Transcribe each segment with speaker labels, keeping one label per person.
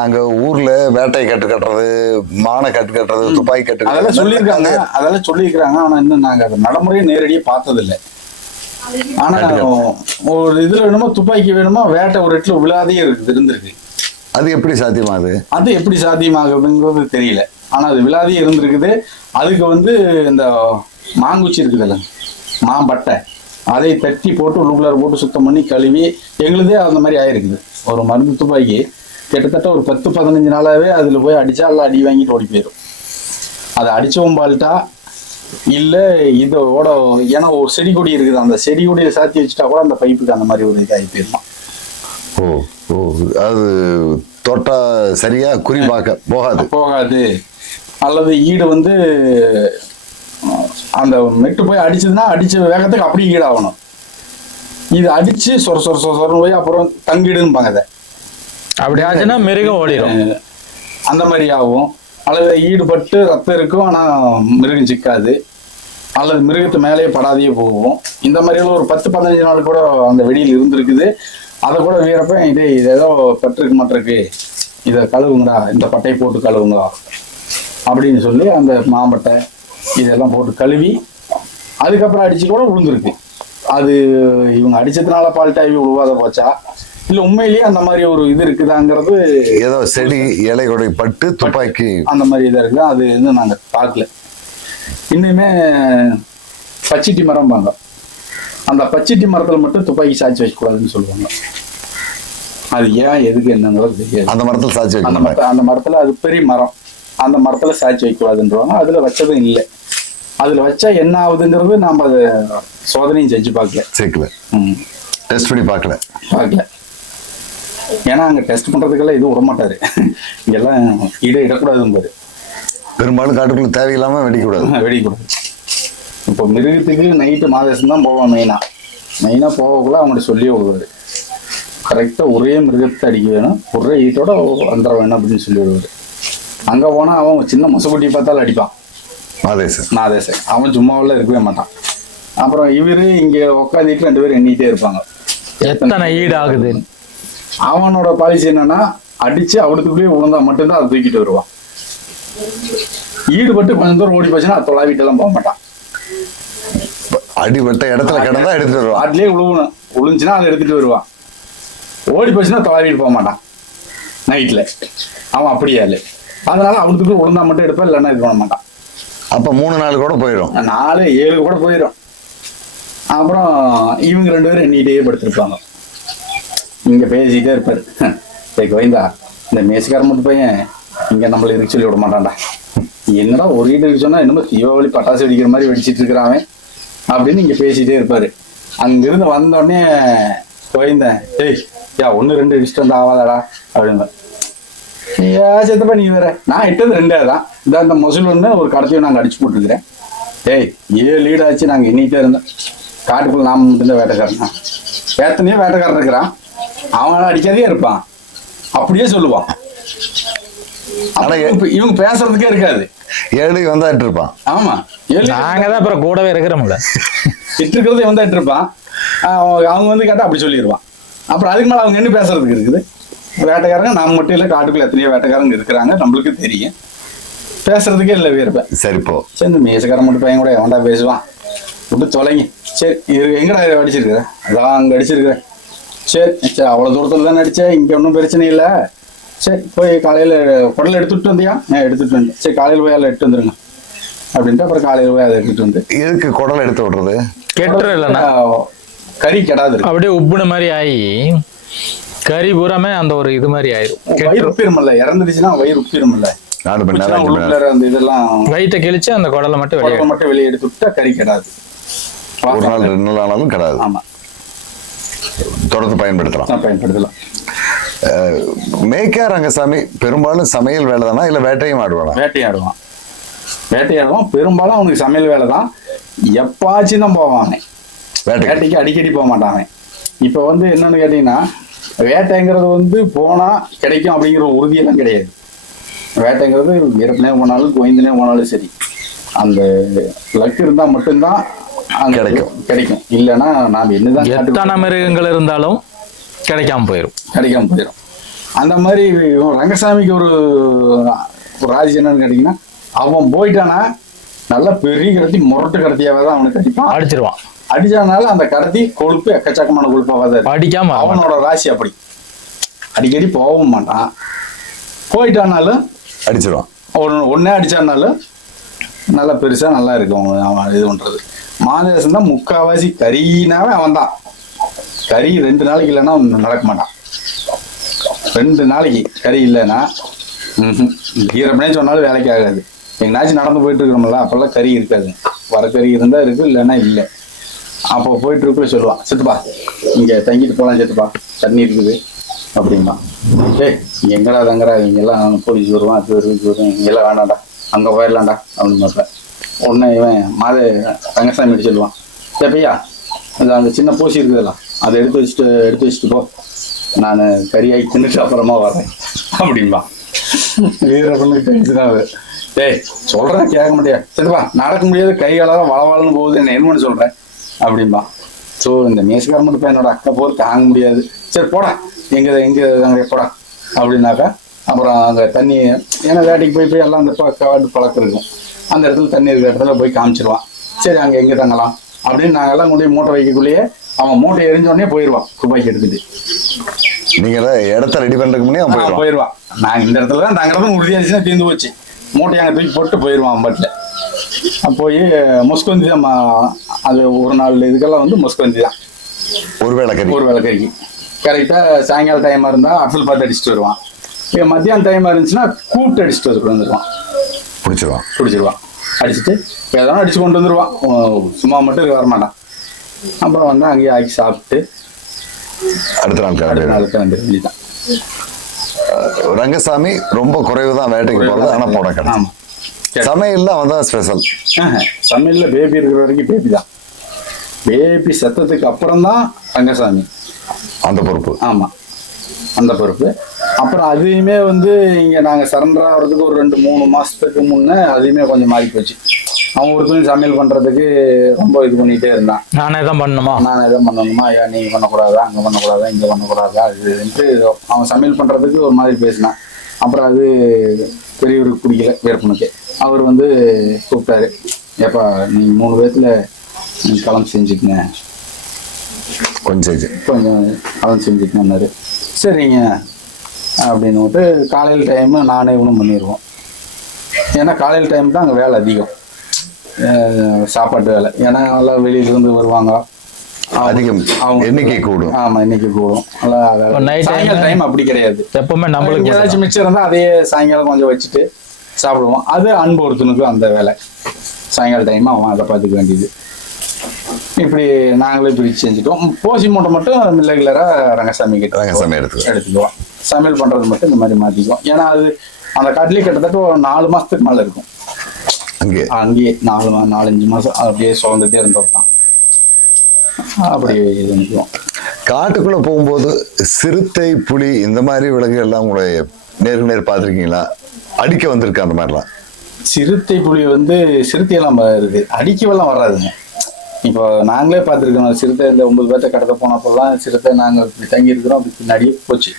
Speaker 1: நாங்க ஊர்ல வேட்டை கட்டு கட்டுறது மானை கட்டு கட்டுறது துப்பாக்கி கட்டு
Speaker 2: அதெல்லாம் சொல்லியிருக்காங்க. அதெல்லாம் சொல்லியிருக்காங்க ஆனா இன்னும் நாங்க அதை நடைமுறையை நேரடியாக பார்த்ததில்லை. ஆனா ஒரு இதுல வேணுமோ துப்பாக்கி வேணுமோ வேட்டை ஒரு இடத்துல விழாதே இருக்குது இருந்திருக்கு.
Speaker 1: அது எப்படி சாத்தியமாகுது
Speaker 2: அது எப்படி சாத்தியமாகுதுங்கிறது தெரியல. ஆனா அது விழாதே இருந்திருக்குது. அதுக்கு வந்து இந்த மாங்குச்சி இருக்குதுல்ல மாம்பட்டை அதை தட்டி போட்டு உள்ளுக்குள்ளார போட்டு சுத்தம் பண்ணி கழுவி எங்களுதே அந்த மாதிரி ஆயிருக்குது. ஒரு மருந்து துப்பாக்கி. கிட்டத்தட்ட ஒரு பத்து பதினஞ்சு நாளாவே அதுல போய் அடிச்சா எல்லாம் அடி வாங்கிட்டு ஓடி போயிடும் அதை அடிச்சவன் பால்ட்டா இல்ல இதோட ஏன்னா ஒரு செடி கொடி இருக்குது அந்த செடி கொடியை சாத்தி வச்சுட்டா கூட அந்த பைப்புக்கு அந்த மாதிரி ஒரு இதாகி போயிருமா.
Speaker 1: ஓ ஓ அது தொட்டா சரியா குறி பார்க்க போகாது.
Speaker 2: போகாது. அல்லது ஈடு வந்து அந்த மெட்டு போய் அடிச்சதுன்னா அடிச்ச வேகத்துக்கு அப்படியே ஈடாகணும். இது அடிச்சு சொர சொர சொர சொரன்னு போய் அப்புறம் தங்கிடும்பாங்க அதை.
Speaker 3: அப்படி ஆச்சுன்னா மிருகம் ஓடிடும்
Speaker 2: அந்த மாதிரி ஆகும். அல்லது ஈடுபட்டு ரத்தம் இருக்கும் ஆனா மிருகம் சிக்காது. அல்லது மிருகத்து மேலேயே படாதையே போகும். இந்த மாதிரியெல்லாம் ஒரு பத்து பதினஞ்சு நாள் கூட அந்த வெடியில் இருந்திருக்குது. அதை கூட வீரப்ப இது இது ஏதோ பட்டிருக்கு மாட்டிருக்கு. இதை கழுவுங்கடா இந்த பட்டையை போட்டு கழுவுங்க அப்படின்னு சொல்லி அந்த மாம்பட்டை இதெல்லாம் போட்டு கழுவி அதுக்கப்புறம் அடிச்சு கூட விழுந்திருக்கு அது இவங்க அடிச்சதுனால பால்ட்டாகி விழுவாத போச்சா? இல்லை உண்மையிலேயே அந்த மாதிரி ஒரு இது இருக்குதாங்கிறது
Speaker 1: ஏதோ செடி இலை கொடை பட்டு துப்பாக்கி.
Speaker 2: அந்த மாதிரி இதாக இருக்குது அது வந்து நாங்கள் பார்க்கல. இன்னுமே பச்சிட்டி மரம் பாங்க அந்த பச்சிட்டி மரத்தில் மட்டும் துப்பாக்கி சாட்சி வைக்கக்கூடாதுன்னு சொல்லுவாங்க. அது ஏன் எதுக்கு என்னங்கிறது தெரியாது.
Speaker 1: அந்த மரத்தில் சாட்சி
Speaker 2: அந்த மரத்துல அந்த மரத்தில் அது பெரிய மரம். அந்த மரத்தில் சாட்சி வைக்கக்கூடாதுன்றவாங்க அதில் வச்சதும் இல்லை. அதில் வச்சா என்ன ஆகுதுங்கிறது நாம் அதை சோதனையும் செஞ்சு பார்க்கல.
Speaker 1: சேர்க்கல
Speaker 2: ம்.
Speaker 1: டெஸ்ட் பண்ணி பார்க்கல.
Speaker 2: பார்க்கல. ஏன்னா அங்கே டெஸ்ட் பண்ணுறதுக்கெல்லாம் எதுவும் விட மாட்டாரு இங்கெல்லாம் இட இடக்கூடாதும்பாரு
Speaker 1: பெரும்பாலும் காட்டுக்குள்ள தேவையில்லாம வெடிக்கூடாது
Speaker 2: வெடிக்கூடாது இப்போ மிருகத்துக்கு நைட்டு மாதேசம் தான் போவான் மெயினாக மெயினாக போகக்குள்ள அவங்கள்ட்ட சொல்லியே விடுவாரு. கரெக்டாக ஒரே மிருகத்தை அடிக்க வேணும். ஒரே ஈட்டோட வந்துட வேணும் அப்படின்னு சொல்லி விடுவாரு. அங்கே போனால் அவன் சின்ன மொசக்குட்டி பார்த்தாலும் அடிப்பான்.
Speaker 1: மாதேசன்
Speaker 2: நாதேசன் அவன் சும்மாவில் இருக்கவே மாட்டான். அப்புறம் இவரு இங்கே உட்காந்துட்டு ரெண்டு பேரும் எண்ணிட்டே இருப்பாங்க.
Speaker 3: எத்தனை ஈடு ஆகுது?
Speaker 2: அவனோட பாலிசி என்னன்னா அடிச்சு அவளுக்குள்ளேயே விழுந்தா மட்டும்தான் அதை தூக்கிட்டு வருவான். ஈடுபட்டு கொஞ்சம் தூரம் ஓடி போச்சுன்னா தொலாவிட்டெல்லாம் போக மாட்டான்.
Speaker 1: அடிபட்ட இடத்துல கிடந்தா எடுத்துட்டு வருவான்.
Speaker 2: அதுலயே உழுவணும் உழுந்துச்சுன்னா அதை எடுத்துட்டு வருவான். ஓடி போச்சுன்னா தொலைவிட்டு போக மாட்டான். நைட்ல அவன் அப்படியே இல்லை அதனால அவனுக்கு உளுந்தா மட்டும் எடுப்பான் இல்லைன்னா இது பண்ண மாட்டான்.
Speaker 1: அப்ப மூணு நாள் கூட போயிடும்
Speaker 2: நாலு ஏழு கூட போயிடும் அப்புறம் இவங்க ரெண்டு பேரும் எண்ணிட்டே படுத்திருப்பாங்க. இங்க பேசிக்கிட்டே இருப்பாரு. சரி கோவிந்தா இந்த மேசிக்கார மட்டும் பையன் இங்க நம்மள இருக்கு சொல்லி விட மாட்டான்டா என்னடா ஒரு வீடு இருக்கு சொன்னா என்னமோ தீபாவளி பட்டாசு வெடிக்கிற மாதிரி வெடிச்சிட்டு இருக்கிறான் அப்படின்னு இங்க பேசிட்டே இருப்பாரு. அங்கிருந்து வந்த உடனே கோவிந்தன் ஏய் யா ஒன்று ரெண்டு இஷ்டம் ஆகாதடா அப்படின்னு. ஏ சித்தப்பா நீ வேற. நான் இட்டது ரெண்டே தான் இந்த அந்த ஒன்று ஒரு கடத்தையும் நாங்கள் அடிச்சு போட்டுருக்கிறேன். ஏய் ஏழு லீடாச்சு நாங்கள் எண்ணிட்டே இருந்தோம். காட்டுக்குள்ள நாம மட்டும்தான் வேட்டைக்காரனா? வேத்தனையே வேட்டைக்காரன் இருக்கிறான். அவன் அடிக்காதே இருப்பான். அப்படியே சொல்லுவான்.
Speaker 1: ஆனா
Speaker 2: இவங்க பேசுறதுக்கே இருக்காது.
Speaker 1: ஏழு வந்தாட்டு இருப்பான்.
Speaker 2: ஆமா. ஏழு
Speaker 3: நாங்க தான் அப்புறம் கூடவே இருக்கிறோம்ல.
Speaker 2: இட்டு இருக்கிறது வந்துட்டு இருப்பான் அவங்க வந்து கேட்டா அப்படி சொல்லிடுவான் அப்புறம் அதுக்கு மேல அவங்க என்ன பேசுறதுக்கு இருக்குது? வேட்டைக்காரங்க நம்ம மட்டும் இல்லை காட்டுக்குள்ள எத்தனையோ வேட்டைக்காரங்க இருக்கிறாங்க. நம்மளுக்கு தெரியும். பேசுறதுக்கே இல்லை வேறுப்ப
Speaker 1: சரி போ.
Speaker 2: சரி இந்த மீசக்காரன் மட்டும் பையன் கூட எவன்டா பேசுவான்? விட்டு தொலைங்க. சரி எங்கடா இதை அடிச்சிருக்கிற? அதான் அங்கே அடிச்சிருக்கிறேன் சரி சரி அவ்வளோ தூரத்தில் தானே அடித்தேன் இங்கே ஒன்றும் பிரச்சனை இல்லை. சரி போய் காலையில் குடல் எடுத்துட்டு வந்தியா? நான் எடுத்துட்டு வந்தேன். சரி காலையில் போய் அதில் எடுத்து வந்துருங்க. அப்படின்ட்டு அப்புறம் காலையில் போய் அதை எடுத்துட்டு வந்து.
Speaker 1: எதுக்கு குடல் எடுத்து விடுறது?
Speaker 3: கெட்டுரும் இல்லைன்னா
Speaker 2: கறி கெடாது
Speaker 3: அப்படியே உப்புன மாதிரி ஆகி கறி பூராமே அந்த ஒரு இது மாதிரி ஆயிரும்.
Speaker 2: வயிறு உப்பிருமில்ல இறந்துடுச்சுன்னா வயிறு உப்பிருமில்ல
Speaker 1: நாலு மணி நேரம் அஞ்சு மணி நேரம்.
Speaker 2: உள்ளுக்குள்ளார அந்த இதெல்லாம்
Speaker 3: வயிற்றை கிழிச்சு அந்த குடலை மட்டும் வெளியே
Speaker 2: குடலை மட்டும் வெளியே எடுத்து விட்டா கறி கெடாது.
Speaker 1: ஒரு நாள் ரெண்டு நாள் ஆனாலும் கிடாது.
Speaker 2: ஆமா.
Speaker 1: தொடர்ந்து பயன்படுத்தலாம்.
Speaker 2: பயன்படுத்தலாம்.
Speaker 1: அஹ், மேய்க்கா ரங்கசாமி பெரும்பாலும் சமையல் வேலை தானா இல்ல வேட்டையும் ஆடுவானா.
Speaker 2: வேட்டையாடுவான் வேட்டையாடுவான் பெரும்பாலும் அவனுக்கு சமையல் வேலை தான் எப்பாச்சும் தான் போவான் வேட்டைக்கு. அடிக்கடி போக மாட்டான் இப்போ வந்து என்னன்னு கேட்டீங்கன்னா வேட்டைங்கிறது வந்து போனா கிடைக்கும் அப்படிங்கிற உறுதியெல்லாம் கிடையாது. வேட்டைங்கிறது வீரப்பனே போனாலும் கோவிந்தனே போனாலும் சரி. அந்த லக் இருந்தா மட்டும்தான்
Speaker 1: கிடைக்கும்.
Speaker 2: கிடைக்கும். இல்லைன்னா நாம் என்னதான்
Speaker 3: எத்தனை மிருகங்கள் இருந்தாலும் கிடைக்காம போயிடும்
Speaker 2: கிடைக்காம போயிடும் அந்த மாதிரி ரங்கசாமிக்கு ஒரு ராஜி என்னன்னு கேட்டீங்கன்னா அவன் போயிட்டானா நல்லா பெரிய கடத்தி முரட்டு கடத்தியாவே தான் அவனுக்கு அடிப்பான்.
Speaker 3: அடிச்சிருவான்.
Speaker 2: அடிச்சானால அந்த கடத்தி கொழுப்பு எக்கச்சக்கமான கொழுப்பாக தான்.
Speaker 3: அடிக்காம.
Speaker 2: அவனோட ராசி அப்படி. அடிக்கடி போகவும் மாட்டான். போயிட்டானாலும்
Speaker 1: அடிச்சிருவான்.
Speaker 2: ஒரு ஒன்னே அடிச்சானாலும் நல்லா பெருசா நல்லா இருக்கும் அவன் அவன் இது பண்றது. மாதேசம் தான் முக்காவாசி கறினாவே அவன் தான் கறி ரெண்டு நாளைக்கு இல்லைன்னா நடக்க மாட்டான். ரெண்டு நாளைக்கு கறி இல்லைன்னா ம்ஹும். ஈரப்பனே சொன்னாலும் வேலைக்கு ஆகாது. எங்கனாச்சும் நடந்து போயிட்டு இருக்கிறோம்ல அப்பெல்லாம் கறி இருக்காது. வர கறி இருந்தா இருக்கு இல்லைன்னா இல்லை. அப்போ போயிட்டு இருக்க சொல்லுவான். சித்துப்பா. இங்க தங்கிட்டு போலாம் சித்துப்பா. தண்ணி இருக்குது அப்படிம்பா ஏய் எங்கடா தங்கடா இங்கெல்லாம் போலீஸ் வருவான் அது வருது இது இங்கெல்லாம் வேண்டாம்டா அங்க போயிடலாம்டா அப்படின்னு பார்ப்பேன் உடனே இவன் மாதே ரங்கசாமி கிட்ட சொல்லுவான் எப்பையா இந்த அந்த சின்ன பூசி இருக்குதுல்ல அதை எடுத்து வச்சுட்டு எடுத்து வச்சுட்டு போ. நான் கறியாகி தின்னுட்டு அப்புறமா வரேன் அப்படின்பா வீரப்பனுக்கு டென்ஷன் அது. டேய் சொல்கிறேன் கேட்க முடியா சரிப்பா நடக்க முடியாது கை காலெல்லாம் வளவளன்னு போகுது என்ன என்ன சொல்கிறேன் அப்படின்பா ஸோ இந்த மேஸ்கார மட்டும் என்னோட அக்கா போர் தாங்க முடியாது. சரி போடா எங்கே எங்கே போடா அப்படின்னாக்கா அப்புறம் அங்கே தண்ணி ஏன்னா வேட்டைக்கு போய் போய் எல்லாம் அந்த ப- காடு பழக்கம் இருக்கும் அந்த இடத்துல தண்ணி இருக்கிற இடத்துல போய் காமிச்சிருவான். சரி அங்கே எங்கே தங்கலாம்? அப்படின்னு நாங்கெல்லாம் கொண்டு போய் மூட்டை வைக்கக்குள்ளேயே அவன் மூட்டை எரிஞ்ச உடனே போயிடுவான் துப்பாக்கி எடுத்துட்டு.
Speaker 1: நீங்க எல்லாம் இடத்த ரெடி பண்றதுக்கு முன்னே அவன் போயிடுவான்
Speaker 2: போயிடுவான் நாங்க இந்த இடத்துல தான் தங்குறதும் உறுதியாச்சுன்னா தீர்ந்து போச்சு. மூட்டையை அங்கே தூக்கி போட்டு போயிடுவான் பட்டில். போய் முஸ்கந்தி தான் அது ஒரு நாள் இதுக்கெல்லாம் வந்து முஸ்கந்தி தான்.
Speaker 1: ஒரு கறி.
Speaker 2: ஒரு வேலை கறிக்கு. கரெக்டாக சாயங்காலம் டைமாக இருந்தால் அசல் பார்த்து அடிச்சுட்டு வருவான். மத்தியானம் டைமாக இருந்துச்சுன்னா கூப்பிட்டு அடிச்சுட்டு வந்து வந்துடுவான்
Speaker 1: பிடிச்சிருவான்.
Speaker 2: பிடிச்சிருவான். அடிச்சுட்டு ஏதாவது அடிச்சு கொண்டு வந்துடுவான் சும்மா மட்டும் வரமாட்டான். அப்புறம் வந்து அங்கேயே ஆக்கி சாப்பிட்டு
Speaker 1: அடுத்த நாள்
Speaker 2: அடுத்த நாள் கிளம்பி
Speaker 1: ரங்கசாமி ரொம்ப குறைவு தான் வேட்டைக்கு போறது. ஆனா போட கிடையாது.
Speaker 2: ஆமாம்
Speaker 1: சமையல்ல அவன் தான் ஸ்பெஷல்
Speaker 2: சமையல்ல பேபி இருக்கிற வரைக்கும் பேபி தான். பேபி செத்ததுக்கு அப்புறம் தான் ரங்கசாமி.
Speaker 1: அந்த பொறுப்பு.
Speaker 2: ஆமா. அந்த பொறுப்பு. அப்புறம் அதையுமே வந்து இங்க நாங்க சரண்டர் ஆகிறதுக்கு ஒரு ரெண்டு மூணு மாசத்துக்கு முன்னே அதையுமே கொஞ்சம் மாறி போச்சு. அவன் ஒருத்தரும் சமையல் பண்றதுக்கு ரொம்ப இது பண்ணிட்டே இருந்தான்.
Speaker 3: நானே தான் பண்ணணுமா?
Speaker 2: நான் எதை பண்ணணுமா? ஐயா நீங்க பண்ணக்கூடாதா? அங்க பண்ணக்கூடாதா? இங்க பண்ணக்கூடாதா? அது இதுன்ட்டு அவன் சமையல் பண்றதுக்கு ஒரு மாதிரி பேசினான். அப்புறம் அது பெரியவருக்கு பிடிக்கல வேர்ப்பனுக்கு அவர் வந்து கூப்பிட்டாரு. ஏப்பா நீ மூணு பேர்த்துல நீ கலந்து செஞ்சுக்கங்க.
Speaker 1: கொஞ்சம்.
Speaker 2: கொஞ்சம் கலந்து செஞ்சுக்கணுன்னாரு சரிங்க. அப்படின்னு விட்டு காலையில் டைமு நானே இவனும் பண்ணிடுவோம் ஏன்னா காலையில் டைம் தான் அங்கே வேலை அதிகம். சாப்பாட்டு வேலை. ஏன்னா எல்லாம் வெளியிலிருந்து வருவாங்க.
Speaker 1: அதிகம்.
Speaker 2: அவங்க-
Speaker 1: எண்ணிக்கை கூடும்.
Speaker 2: ஆமா இன்னைக்கு கூடும். நல்லா சாயங்காலம் டைம் அப்படி கிடையாது.
Speaker 3: எப்பவுமே நம்மளுக்கு
Speaker 2: ஏதாச்சும் மிச்சம் இருந்தா அதையே சாயங்காலம் கொஞ்சம் வச்சுட்டு சாப்பிடுவோம். அது அன்பு ஒருத்தனுக்கு அந்த வேலை. சாயங்கால டைம் அவன் அதை பார்த்துக்க வேண்டியது. இப்படி நாங்களே பிரிச்சு செஞ்சுட்டோம். போசி மூட்டை மட்டும் ரெகுலரா ரங்கசாமி கிட்ட
Speaker 1: ரங்கசாமி எடுத்துக்குவோம்.
Speaker 2: எடுத்துக்குவோம். சமையல் பண்றது மட்டும் இந்த மாதிரி மாத்திக்குவோம். ஏன்னா அது அந்த காட்டிலே கிட்டத்தட்ட ஒரு நாலு மாசத்துக்கு மேல இருக்கும்.
Speaker 1: அங்கே?
Speaker 2: அங்கேயே. நாலு மா நாலஞ்சு மாசம் அப்படியே சுதந்துட்டே இருந்தோம் தான். அப்படி இது
Speaker 1: காட்டுக்குள்ள போகும்போது சிறுத்தை புலி இந்த மாதிரி விலங்குகள் எல்லாம் கூட நேருக்கு நேர் பார்த்திருக்கீங்களா? அடிக்க வந்திருக்கு அந்த மாதிரிலாம்.
Speaker 2: சிறுத்தை புலி வந்து சிறுத்தையெல்லாம் வ- இருக்கு அடிக்கவெல்லாம் வராதுங்க. இப்போ நாங்களே பார்த்துருக்கோம் சிறுத்தை இந்த ஒன்பது பேர்த்த கடத்த போனப்பெல்லாம் சிறுத்தை நாங்கள் இப்படி தங்கி இருக்கிறோம் அப்படி பின்னாடியே போச்சு.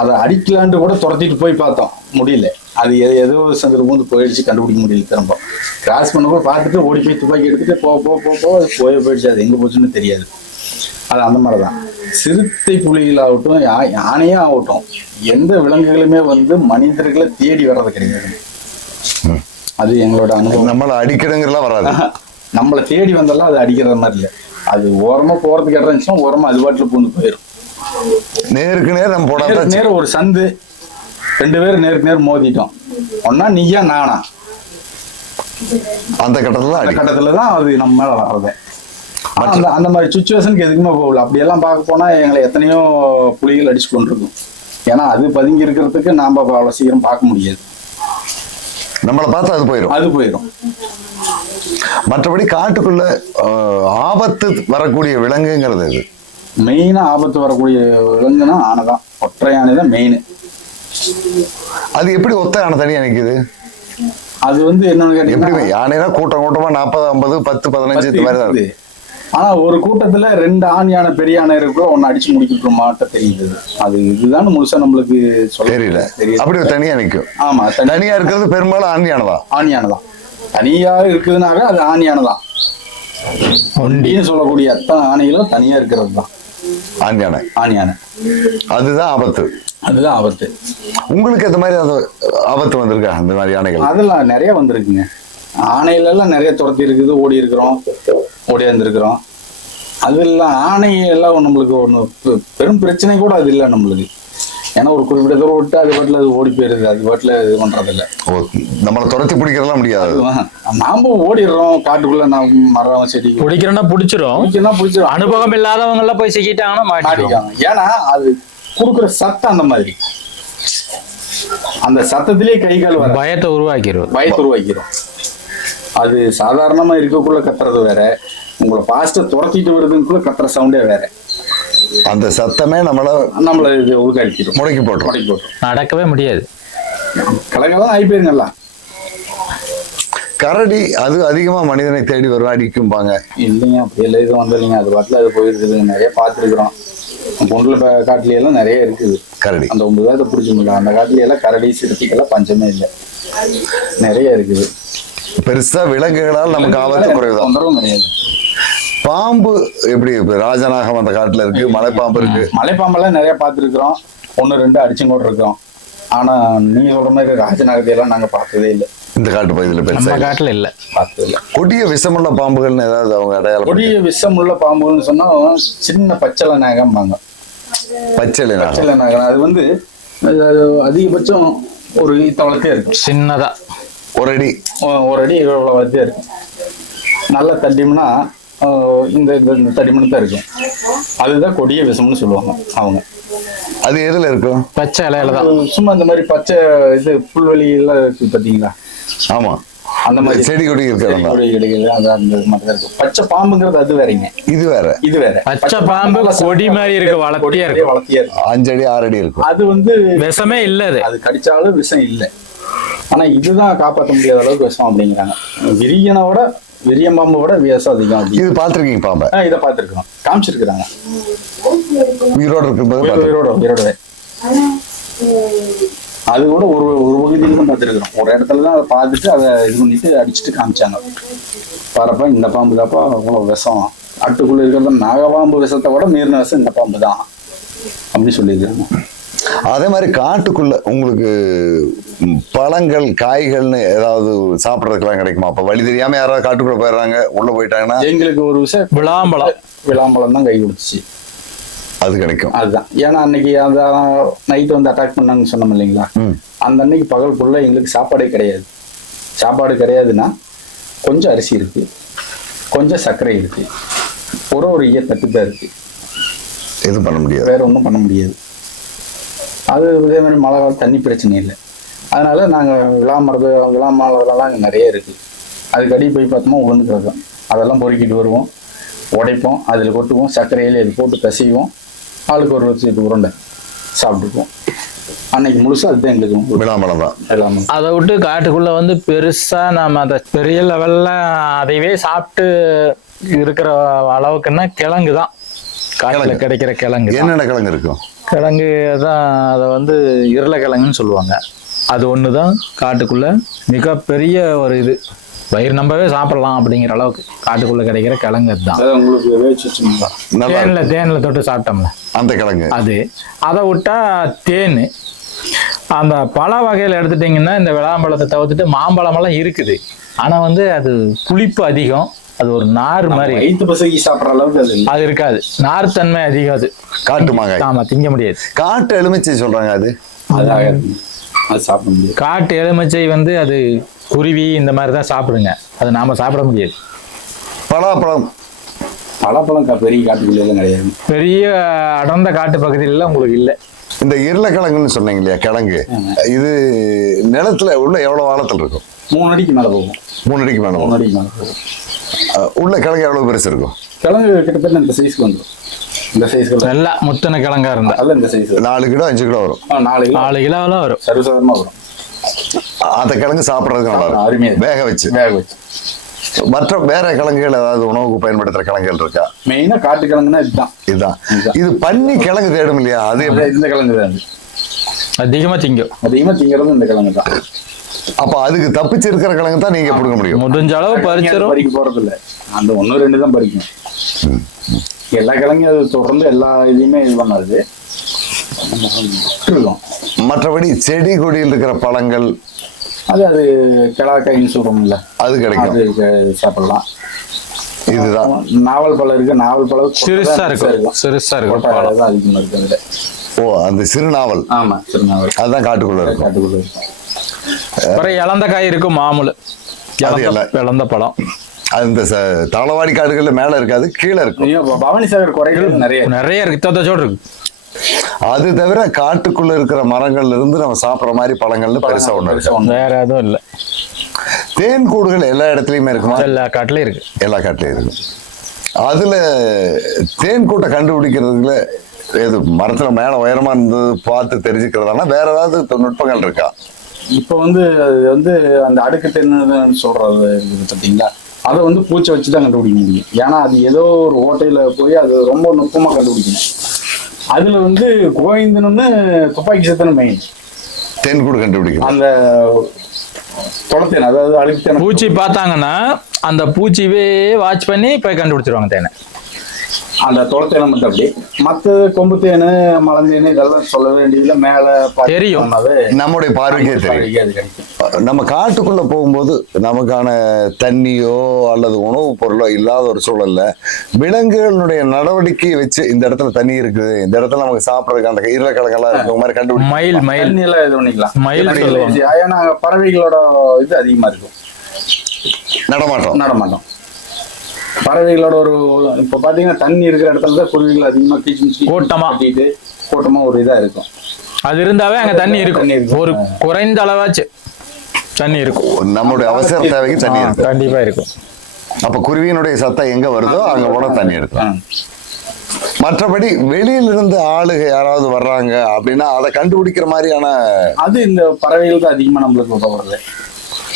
Speaker 2: அதை அடிக்கலான்ட்டு கூட துரத்திட்டு போய் பார்த்தோம். முடியல. அது ஏதோ சந்திர பூந்து போயிடுச்சு கண்டுபிடிக்க முடியல திரும்ப. கிராஸ் பண்ணப்போ பார்த்துட்டு ஓடி போய் துப்பாக்கி எடுத்துட்டு போ போ போ போ அது போய் போயிடுச்சு. அது எங்கே போச்சுன்னு தெரியாது. அது அந்த மாதிரி தான் சிறுத்தை புலிகளாகட்டும் யா யானையே ஆகட்டும் எந்த விலங்குகளுமே வந்து மனிதர்களை தேடி வர்றது கிடையாது. அது எங்களோட அனுபவம்.
Speaker 1: நம்மளை அடிக்கணுங்கிறலாம் வராது.
Speaker 2: நம்மளை தேடி வந்தாலும் அது அடிக்கிற மாதிரி இல்லை. அது ஓரமா போறதுக்கு இடம் இருந்துச்சுன்னா ஓரமா அது பாட்டில் பூந்து போயிடும்
Speaker 1: நேருக்கு நேர் நம்ம போடாதான்
Speaker 2: நேர் ஒரு சந்து. ரெண்டு பேரும் நேருக்கு நேர் மோதிட்டோம். ஒன்னா நீயா நானா?
Speaker 1: அந்த கட்டத்துல தான்
Speaker 2: அந்த கட்டத்துல தான் அது நம்ம மேல வர்றது. அந்த அந்த மாதிரி சுச்சுவேஷனுக்கு எதுக்குமே போகல. அப்படியெல்லாம் பார்க்க போனா எங்களை எத்தனையோ புலிகள் அடிச்சு கொண்டிருக்கும். ஏன்னா அது பதுங்கி இருக்கிறதுக்கு நாம அவ்வளவு சீக்கிரம் பார்க்க முடியாது.
Speaker 1: நம்மளை பார்த்தா அது போயிடும்
Speaker 2: அது போயிடும்
Speaker 1: மற்றபடி காட்டுக்குள்ள ஆபத்து வரக்கூடிய விலங்குங்கிறது இது
Speaker 2: மெயினா ஆபத்து வரக்கூடிய விலங்குனா ஆனை தான். ஒற்றை யானை தான் மெயின்
Speaker 1: அது எப்படி ஒத்த யானை தனியா நிக்குது?
Speaker 2: அது வந்து என்னன்னு
Speaker 1: எப்படி யானைனா கூட்டம் கூட்டமா நாற்பது ஐம்பது பத்து பதினஞ்சு இந்த மாதிரி தான். இருக்கு
Speaker 2: ஆனா ஒரு கூட்டத்துல ரெண்டு ஆண் யானை பெரிய யானை இருக்குள்ள ஒன்னு அடிச்சு முடிக்கிட்டு மாட்ட தெரியுது. அது இதுதான் முழுசா நம்மளுக்கு சொல்ல
Speaker 1: தெரியல. அப்படி ஒரு தனியா நிக்கும்.
Speaker 2: ஆமா தனி
Speaker 1: தனியா இருக்கிறது பெரும்பாலும் ஆண்யானதான்
Speaker 2: ஆண் யானை தான். தனியா இருக்குதுனாவே அது ஆண் யானை தான். ஒண்டின்னு சொல்லக்கூடிய அத்தனை ஆணைகளும் தனியா இருக்கிறது தான். ஆண் யானை
Speaker 1: அதுதான் ஆபத்து.
Speaker 2: அதுதான் ஆபத்து.
Speaker 1: உங்களுக்கு அந்த மாதிரி ஆபத்து வந்திருக்கா? அந்த மாதிரி யானைகள்
Speaker 2: அதெல்லாம் நிறைய வந்திருக்குங்க. ஆணையில எல்லாம் நிறைய துரத்தி இருக்குது ஓடி இருக்கிறோம் ஓடி வந்திருக்கிறோம். அது எல்லாம் ஆணை எல்லாம் நம்மளுக்கு ஒன்று பெரும் பிரச்சனை கூட அது இல்லை நம்மளுக்கு. ஏன்னா ஒரு குறிப்பிட்ட தூரம் விட்டு அது பாட்டில் அது ஓடி போயிருது. அது பாட்டில் இது பண்றதில்ல.
Speaker 1: ஓ, நம்மளை துரத்தி பிடிக்கிறதெல்லாம் முடியாது.
Speaker 2: நாம ஓடிடுறோம். காட்டுக்குள்ள நான் மரம் செடி
Speaker 3: பிடிக்கிறோன்னா பிடிச்சிரும்.
Speaker 2: பிடிச்சினா பிடிச்சிடும்
Speaker 3: அனுபவம் இல்லாதவங்க எல்லாம் போய் சிக்கிட்டாங்கன்னா
Speaker 2: மாட்டிக்காங்க ஏன்னா அது கொடுக்குற சத்தம் அந்த மாதிரி. அந்த சத்தத்திலேயே கை கால் வர
Speaker 3: பயத்தை உருவாக்கிடுவோம்
Speaker 2: பயத்தை உருவாக்கிறோம் அது சாதாரணமா இருக்கக்குள்ள கத்துறது வேற. உங்களை பாஸ்ட துரத்திட்டு வருதுக்குள்ள கத்துற சவுண்டே வேற.
Speaker 1: அந்த சத்தமே நம்மள
Speaker 2: நம்மள இது உருக்காடிக்கிறோம்
Speaker 1: முடக்கி போட்டுரும்
Speaker 2: முடக்கி போட்டுரும்
Speaker 3: நடக்கவே முடியாது.
Speaker 2: கலகலாம் ஆகி போயிருங்கல்ல
Speaker 1: கரடி அது அதிகமா மனிதனை தேடி வரும் அடிக்கும்பாங்க
Speaker 2: இல்லைங்க அப்படி எல்லாம் எதுவும் வந்துடலைங்க அது பாட்டில் அது போயிருக்குது. நிறைய பார்த்துருக்குறோம். பொண்ணுல காட்டுல எல்லாம் நிறைய இருக்குது.
Speaker 1: கரடி.
Speaker 2: அந்த ஒன்பது காலத்தை பிடிச்ச முடியல அந்த காட்டுல எல்லாம் கரடி சிறுத்தைக்கெல்லாம் பஞ்சமே இல்லை. நிறைய இருக்குது.
Speaker 1: பெருசா விலங்குகளால் நமக்கு ஆபத்து குறைவுதான்
Speaker 2: தொந்தரவும் கிடையாது.
Speaker 1: பாம்பு எப்படி இப்ப ராஜநாகம் அந்த காட்டுல இருக்கு மலைப்பாம்பு இருக்கு.
Speaker 2: மலைப்பாம்பெல்லாம் நிறைய பார்த்துருக்குறோம். ஒன்று ரெண்டு அடிச்சும் கூட இருக்கோம் ஆனா நீங்க சொல்ற மாதிரி ராஜநாகத்தையெல்லாம் நாங்க பார்த்ததே இல்லை.
Speaker 1: இந்த காட்டு பகுதியில
Speaker 3: நம்ம
Speaker 1: பெருசா
Speaker 3: காட்டுல இல்ல.
Speaker 2: பார்த்தது இல்லை.
Speaker 1: கொடிய விஷமுள்ள பாம்புகள்னு ஏதாவது அவங்க அடையாளம்
Speaker 2: கொடிய விஷமுள்ள பாம்புன்னு சொன்னா சின்ன பச்சளை நாகம்பாங்க.
Speaker 1: பச்சளை
Speaker 2: பச்சளை நாகம். அது வந்து அது அது அதிகபட்சம் ஒரு இத்தவளத்தே இருக்கும்.
Speaker 3: சின்னதா.
Speaker 1: ஒரு அடி.
Speaker 2: ஒரு அடி இவ்வளோ வளர்த்தே இருக்கும். நல்லா ஆஹ், இந்த இந்த தடிமனு தான் இருக்கும். அதுதான் கொடிய விஷம்னு சொல்லுவாங்க அவங்க.
Speaker 1: அது எதுல இருக்கும்
Speaker 3: பச்சை இலையில தான்.
Speaker 2: சும்மா இந்த மாதிரி பச்சை இது புல்வெளி எல்லாம் இருக்கு பாத்தீங்களா
Speaker 1: ஆமா.
Speaker 2: அந்த மாதிரி.
Speaker 1: செடி கொடி
Speaker 2: செடி
Speaker 1: இருக்கிறதா
Speaker 2: கொடி கிடைக்குது அது அந்த மாதிரி தான் இருக்கும். பச்சை பாம்புங்கிறது அது வேறங்க.
Speaker 1: இது வேற.
Speaker 2: இது வேற.
Speaker 3: பச்சை பாம்பு கொடி மாதிரி இருக்கு வளர்த்தியா இருக்கும்.
Speaker 2: வளர்த்தியா
Speaker 1: அடி ஆறு அடி இருக்கும்.
Speaker 2: அது வந்து
Speaker 3: விஷமே இல்ல அது.
Speaker 2: அது கடிச்சாலும் விஷம் இல்லை. ஆனா இதுதான் காப்பாற்ற முடியாத அளவுக்கு விஷம் அப்படிங்கிறாங்க. விரியனோட விரியன் பாம்போட விஷம் அதிகம் அப்படி
Speaker 1: இது பார்த்திருக்கீங்க பாம்பை?
Speaker 2: ஆ, இதை பார்த்துருக்கோம் காமிச்சிருக்கிறாங்க.
Speaker 1: உயிரோடு இருக்கும்போது
Speaker 2: உயிரோட உயிரோடவே. அது கூட ஒரு ஒரு பகுதியில தான் பார்த்துருக்குறோம். ஒரு இடத்துல தான் அதை பார்த்துட்டு அதை இது பண்ணிட்டு அடிச்சுட்டு காமிச்சாங்க. பாருப்பா இந்த பாம்பு தான்ப்பா அவ்வளோ விஷம். அட்டுக்குள்ள இருக்கிறது நாகபாம்பு விஷத்தை விட மீறின விஷம் இந்த பாம்பு தான். அப்படி சொல்லியிருக்காங்க.
Speaker 1: அதே மாதிரி காட்டுக்குள்ள உங்களுக்கு பழங்கள் காய்கள்னு ஏதாவது சாப்பிட்றதுக்கெல்லாம் கிடைக்குமா? அப்ப வழி தெரியாம யாராவது காட்டுக்குள்ள போயிடுறாங்க உள்ள போயிட்டாங்கன்னா
Speaker 2: எங்களுக்கு ஒரு விஷயம்
Speaker 3: விளாம்பழம்.
Speaker 2: விளாம்பழம் தான் கை கொடுத்துச்சு.
Speaker 1: அது கிடைக்கும்.
Speaker 2: அதுதான். ஏன்னா அன்னைக்கு அந்த நைட்டு வந்து அட்டாக் பண்ணாங்கன்னு சொன்னோம் இல்லைங்களா?
Speaker 1: ம்.
Speaker 2: அந்த அன்னைக்கு பகல் ஃபுல்லாக எங்களுக்கு சாப்பாடே கிடையாது. சாப்பாடு கிடையாதுன்னா கொஞ்சம் அரிசி இருக்கு கொஞ்சம் சர்க்கரை இருக்கு. ஒரு ஒரு ஈய தட்டு தான் இருக்கு.
Speaker 1: எதுவும் பண்ண முடியாது.
Speaker 2: வேற ஒன்றும் பண்ண முடியாது. அது இதே மாதிரி மழை காலம் தண்ணி பிரச்சனை இல்லை. அதனால நாங்கள் விளாமரது விளாமரதெல்லாம் அங்கே நிறைய இருக்கு. அதுக்கு அடி போய் பார்த்தோமா உளுந்து கிடக்கும் அதெல்லாம் பொறுக்கிட்டு வருவோம். உடைப்போம் அதில் கொட்டுவோம் சர்க்கரையில இது போட்டு பிசைவோம். ஆளுக்கு ஒரு வச்சு உருண்டை சாப்பிட்டுக்குவோம். அன்னைக்கு முழுசா அதுதான் எங்களுக்கு
Speaker 1: விளாம்பழம் தான்
Speaker 2: எல்லாமே
Speaker 3: அதை விட்டு காட்டுக்குள்ள வந்து பெருசா நாம அதை பெரிய லெவல்ல அதையவே சாப்பிட்டு இருக்கிற அளவுக்குன்னா கிழங்கு தான். காட்டுல
Speaker 1: கிழங்கு.
Speaker 3: கிடைக்கிற கிழங்கு.
Speaker 1: என்னென்ன கிழங்கு இருக்கும்?
Speaker 3: கிழங்கு தான் அதை வந்து இருளக்கிழங்குன்னு சொல்லுவாங்க. அது ஒன்று தான் காட்டுக்குள்ள மிகப்பெரிய ஒரு இது. வயிறு நம்பவே சாப்பிடலாம் அப்படிங்கிற அளவுக்கு காட்டுக்குள்ள கிடைக்கிற கிழங்கு அதுதான். தேன்ல தேன்ல தொட்டு சாப்பிட்டோம்ல.
Speaker 1: அந்த கிழங்கு.
Speaker 3: அது. அதை விட்டா தேன். அந்த பழ வகையில் எடுத்துட்டிங்கன்னா இந்த விளாம்பழத்தை தவிர்த்துட்டு மாம்பழமெல்லாம் இருக்குது. ஆனால் வந்து அது புளிப்பு அதிகம். அது ஒரு நார் மாதிரி.
Speaker 2: வயிற்று பசங்கி சாப்பிட்ற அளவுக்கு அது இல்லை.
Speaker 3: அது இருக்காது. நார் தன்மை அதிகம் அது
Speaker 1: காட்டு மாங்காய்.
Speaker 3: ஆமா திங்க முடியாது.
Speaker 1: காட்டு எலுமிச்சை சொல்றாங்க அது.
Speaker 2: அது ஆகாது அது சாப்பிட முடியாது.
Speaker 3: காட்டு எலுமிச்சை வந்து அது குருவி இந்த மாதிரி தான் சாப்பிடுங்க. அது நாம சாப்பிட முடியாது.
Speaker 1: பலாப்பழம்.
Speaker 2: பழப்பழம் கா- பெரிய காட்டுக்குள்ளேயும் கிடையாது.
Speaker 3: பெரிய அடர்ந்த காட்டு பகுதியில உங்களுக்கு இல்லை.
Speaker 1: இந்த இருளக்கிழங்குன்னு சொன்னீங்க இல்லையா கிழங்கு. இது நிலத்துல உள்ள எவ்வளவு ஆழத்துல இருக்கும்?
Speaker 2: மூணு அடிக்கு மேலே போகும்.
Speaker 1: மூணு அடிக்கு மேல
Speaker 2: மூணு அடிக்கு மேலே போகும்.
Speaker 1: உள்ள கிழங்கு எவ்வளவு பெருசு இருக்கும்?
Speaker 2: கிழங்கு கிட்டத்தட்ட இந்த சைஸ்க்கு வந்துடும் இந்த சைஸ்க்கு
Speaker 3: நல்லா முத்தன கிழங்கா இருந்தா.
Speaker 2: அல்ல இந்த சைஸ்
Speaker 1: நாலு கிலோ அஞ்சு கிலோ வரும்.
Speaker 2: நாலு கிலோ.
Speaker 3: நாலு வரும்?
Speaker 2: சர்வசாதாரணமா வரும்.
Speaker 1: அந்த கிழங்கு சாப்பிட்றதுக்கு நல்லா இருக்கும்.
Speaker 2: அருமையா.
Speaker 1: வேக வச்சு.
Speaker 2: வேக வச்சு.
Speaker 1: மற்ற வேற கிழங்குகள் ஏதாவது உணவுக்கு பயன்படுத்துற கிழங்குகள் இருக்கா?
Speaker 2: மெயினா காட்டு கிழங்குனா இதுதான்.
Speaker 1: இதுதான். இது பண்ணி கிழங்கு தேடும் இல்லையா? அது
Speaker 2: இந்த கிழங்கு தான்.
Speaker 3: அதிகமா திங்கும்.
Speaker 2: அதிகமா திங்கிறது இந்த கிழங்கு தான்.
Speaker 1: அப்ப அதுக்கு தப்பிச்சு இருக்கிற கிழங்கு தான் நீங்க பிடுங்க முடியும்.
Speaker 3: முடிஞ்ச அளவு பறிச்சிரும்.
Speaker 2: பறிக்க போறது இல்ல அந்த ஒண்ணு ரெண்டு தான் பறிக்கும். எல்லா கிழங்கும் அது தொடர்ந்து எல்லா இதையுமே இது பண்ணாது.
Speaker 1: மற்றபடி செடி கொடியில் இருக்கிற பழங்கள்
Speaker 2: அது அது கிளாக்காயின்னு சொல்றோம்ல.
Speaker 1: அது கிடைக்கும்.
Speaker 2: சாப்பிடலாம்.
Speaker 1: இதுதான்.
Speaker 2: நாவல் பழம் இருக்கு. நாவல் பழம்
Speaker 3: சிறுசா இருக்கும். சிறுசா இருக்கும்
Speaker 2: அதிகமா இருக்கு
Speaker 1: ஓ அந்த சிறுநாவல்.
Speaker 2: ஆமா திருநாவல்
Speaker 1: அதுதான் காட்டுக்குள்ள இருக்கும்.
Speaker 2: காட்டுக்குள்ள இருக்கும்.
Speaker 3: அப்புறம் இளந்த காய் இருக்கும் மாமூல். இளந்த பழம்.
Speaker 1: அது இந்த ச- தளவாடி காடுகள்ல மேல இருக்காது கீழே இருக்கும்
Speaker 2: பவானி சாகர் குறைகள் நிறைய இருக்கு.
Speaker 3: நிறைய இருக்கு தோட்டச்சோடு இருக்கு.
Speaker 1: அது தவிர காட்டுக்குள்ள இருக்கிற மரங்கள்ல இருந்து நம்ம சாப்பிடுற மாதிரி பழங்கள்னு பெருசா ஒண்ணு இருக்கு.
Speaker 3: வேற எதுவும் இல்லை.
Speaker 1: தேன் கூடுகள் எல்லா இடத்துலயுமே இருக்குமா?
Speaker 3: எல்லா காட்டுலயும் இருக்கு.
Speaker 1: எல்லா காட்டுலயும் இருக்கும் அதுல தேன் கூட்டை கண்டுபிடிக்கிறதுல ஏது மரத்துல மேல உயரமா இருந்தது பார்த்து தெரிஞ்சுக்கிறதானா? வேற ஏதாவது நுட்பங்கள் இருக்கா?
Speaker 2: இப்போ வந்து அது வந்து அந்த அடுக்கு தென்னு சொல்றது இருக்குது பார்த்தீங்களா? அதை வந்து பூச்சை வச்சு தான் கண்டுபிடிக்க முடியும். ஏன்னா அது ஏதோ ஒரு ஓட்டையில போய் அது ரொம்ப நுட்பமா கண்டுபிடிக்கணும். அதுல வந்து கோவிந்தனு துப்பாக்கி சத்தன மெயின்.
Speaker 1: தேன் கூடு கண்டுபிடிக்கிறது
Speaker 2: அந்த தொலைத்தேன் அதாவது அடுக்கு தேனை
Speaker 3: பூச்சி பார்த்தாங்கன்னா அந்த பூச்சிவே வாட்ச் பண்ணி போய் கண்டுபிடிச்சிருவாங்க தேனை.
Speaker 2: அந்த தொலைத்தேனை மட்டும் அப்படி. மற்றது கொம்பு தேனு மலந்தேனு இதெல்லாம் சொல்ல வேண்டியதுல மேல பாத்து
Speaker 3: தெரியும்.
Speaker 1: நம்முடைய பார்வைக்கே தெரியும். நம்ம காட்டுக்குள்ள போகும்போது நமக்கான தண்ணியோ அல்லது உணவுப் பொருளோ இல்லாத ஒரு சூழல்ல விலங்குகளுடைய நடவடிக்கையை வச்சு இந்த இடத்துல தண்ணி இருக்குது. இந்த இடத்துல நமக்கு சாப்பிடறதுக்கு அந்த ஈரக்கிழங்கெல்லாம் இருக்கிற மாதிரி கண்டுபிடி
Speaker 3: மயில் மயில்.
Speaker 2: எல்லாம் இது பண்ணிக்கலாம்.
Speaker 3: மயில்
Speaker 2: ஏன்னா பறவைகளோட இது அதிகமா இருக்கும்.
Speaker 1: நடமாட்டம்.
Speaker 2: நடமாட்டோம். பறவைகளோட ஒரு இப்ப பாத்தீங்கன்னா தண்ணி இருக்கிற இடத்துல தான் குருவிகள் அதிகமா கீச்சு
Speaker 3: கூட்டமா.
Speaker 2: கட்டிட்டு கூட்டமா ஒரு இதா இருக்கும்.
Speaker 3: அது இருந்தாவே அங்க தண்ணி இருக்கும்.
Speaker 2: இருக்கும்.
Speaker 3: ஒரு குறைந்த அளவாச்சு தண்ணி இருக்கும்.
Speaker 1: நம்முடைய அவசர தேவைக்கு தண்ணி இருக்கு
Speaker 3: கண்டிப்பா இருக்கும்.
Speaker 1: அப்ப குருவியினுடைய சத்தம் எங்க வருதோ அங்க போனா தண்ணி இருக்கும். மற்றபடி வெளியில இருந்து ஆளுக யாராவது வர்றாங்க அப்படின்னா அதை கண்டுபிடிக்கிற மாதிரியான
Speaker 2: அது இந்த பறவைகள் தான் அதிகமா நம்மளுக்கு உதவுறது.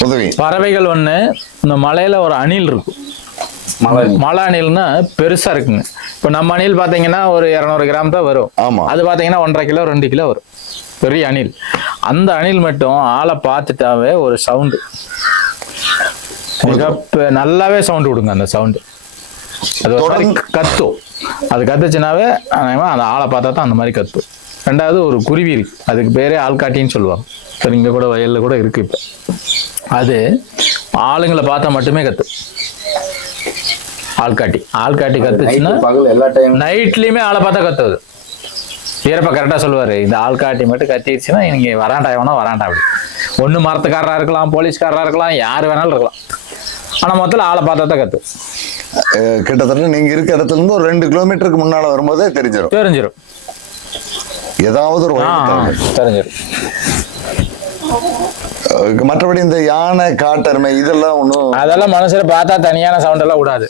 Speaker 1: உதவி.
Speaker 3: பறவைகள் ஒண்ணு இந்த மலையில ஒரு அணில் இருக்கும். மலை அணில்னா பெருசா இருக்குங்க. இப்போ நம்ம அணில் பாத்தீங்கன்னா ஒரு இரநூறு கிராம் தான் வரும்.
Speaker 1: ஆமா.
Speaker 3: அது பாத்தீங்கன்னா ஒன்றரை கிலோ ரெண்டு கிலோ வரும். பெரிய அணில். அந்த அணில் மட்டும் ஆளை பார்த்துட்டாவே ஒரு சவுண்டு. நல்லாவே சவுண்டு கொடுங்க அந்த சவுண்டு. அது கத்தும் அது கத்துச்சுனாவே அந்த ஆளை பார்த்தா தான் அந்த மாதிரி கத்தும் ரெண்டாவது ஒரு குருவி இருக்கு. அதுக்கு பேரே ஆள்காட்டின்னு சொல்லுவாங்க. சரி இங்க கூட வயல்ல கூட இருக்கு இப்போ. அது ஆளுங்களை பார்த்தா மட்டுமே கத்து. ஆள்காட்டி ஆள்காட்டி கத்துச்சுன்னா
Speaker 2: எல்லா டைம்
Speaker 3: நைட்லயுமே ஆளை பார்த்தா கத்துவது. வீரப்ப கரெக்டா சொல்லுவாரு இந்த ஆள்காட்டி மட்டும் கத்திடுச்சுன்னா நீங்க வராண்டா எவனோ வராண்டா அப்படி. ஒண்ணு மரத்துக்காரரா இருக்கலாம் போலீஸ்காரரா இருக்கலாம் யார் வேணாலும் இருக்கலாம். ஆனா மொத்தத்துல ஆளை பார்த்தா தான் கத்து.
Speaker 1: கிட்டத்தட்ட நீங்க இருக்க இடத்துல இருந்து ஒரு ரெண்டு கிலோமீட்டருக்கு முன்னால வரும்போதே தெரிஞ்சிடும்
Speaker 3: தெரிஞ்சிடும்
Speaker 1: ஏதாவது ஒரு தெரிஞ்சிடும். மற்றபடி இந்த யானை காட்டெருமை இதெல்லாம் ஒன்றும்
Speaker 3: அதெல்லாம் மனுஷரை பார்த்தா தனியான சவுண்ட் எல்லாம் விடாது.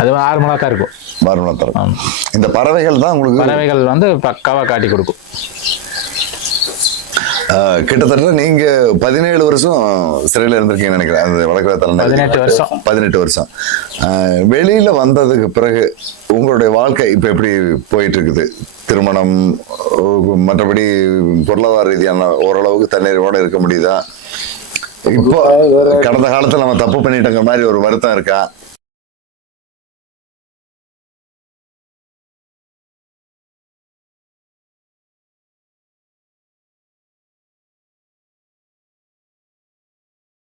Speaker 3: அது நார்மலா தான் இருக்கும்.
Speaker 1: மரணத்தரம்
Speaker 3: ஆமா.
Speaker 1: இந்த பறவைகள் தான் உங்களுக்கு
Speaker 3: பறவைகள் வந்து பக்காவா காட்டி கொடுக்கும்.
Speaker 1: கிட்டத்தட்ட நீங்க பதினேழு வருஷம் சிறையில இருந்திருக்கீங்கன்னு நினைக்கிறேன். அந்த வழக்கில் தரணும்
Speaker 3: பதினெட்டு வருஷம்.
Speaker 1: பதினெட்டு வருஷம். வெளியில வந்ததுக்கு பிறகு உங்களுடைய வாழ்க்கை இப்ப எப்படி போயிட்டு இருக்குது திருமணம் மற்றபடி பொருளாதார ரீதியான ஓரளவுக்கு தண்ணீரோட இருக்க முடியுதா? இப்போ கடந்த காலத்துல நம்ம தப்பு பண்ணிட்டோங்க மாதிரி ஒரு வருத்தம் இருக்கா?